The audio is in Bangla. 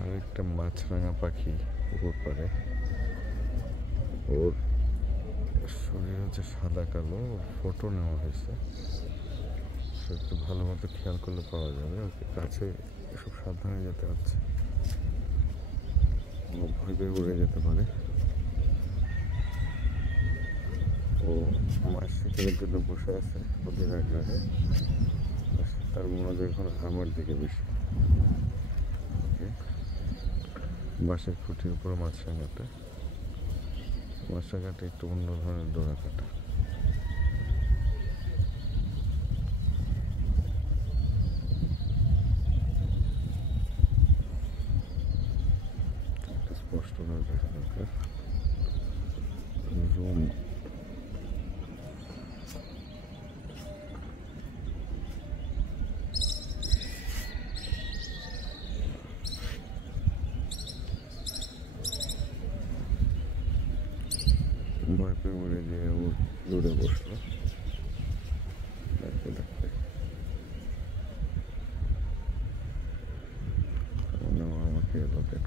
আর একটা মাছরাঙা পাখি পুকুর পাড়ে। ওর শরীর হচ্ছে সাদা কালো, ফটো নেওয়া হয়েছে। সে একটু ভালো মতো খেয়াল করলে পাওয়া যাবে। ওকে কাছে এসব সাবধানে যেতে হচ্ছে, ভয় পেয়ে উড়ে যেতে পারে। ও মাছ শিকারের জন্য বসে আছে ওদের আগ্রহে। তার মনোযোগ এখন আমার দিকে বেশি। বাঁশের খুঁটির উপর মাছরাঙাটা একটু অন্য ধরনের ডোরা কাটা। স্পষ্টভাবে দেখা দরকার। রুম ভয় পেয়ে উড়ে যেয়ে দূরে বসলো ডাকতে ডাকতে। আমাকে লোকেট